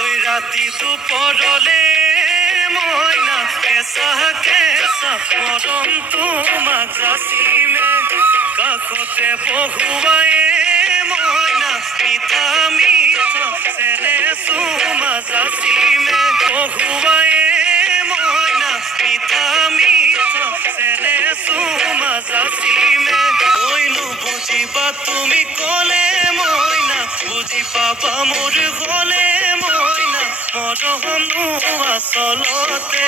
ওই ৰাতি দুপৰলে মইনা কেঁচা কেঁচা মৰম তোমাক যাচিমে কাষতে বহুৱাই মইনা মিঠা মিঠা চেনে চুমা যাচিমে বহুৱাই মইনা মিঠা মিঠা চেনে চুমা যাচিমে কৈনো বুজিবা তুমি ক'লে মইনা বুজি পাবা মোৰ গ'লে মইনা মৰমনো আচলতে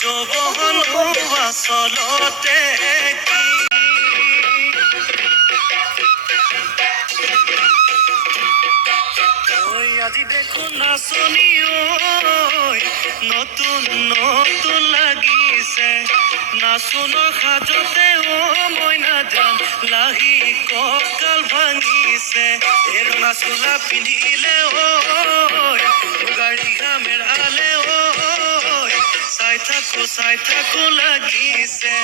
যৌৱনো আচলতে কি ঐ আজি দেখোন নাচনি ঐ নতুন নতুন লাগিছে নাচনৰ সাজতে মইনা জান লাহি কঁকাল ভাঙিছে এই ৰঙা চোলা পিন্ধিলে গাড়ী ঘামেৰালে চাই থাকো লাগিছে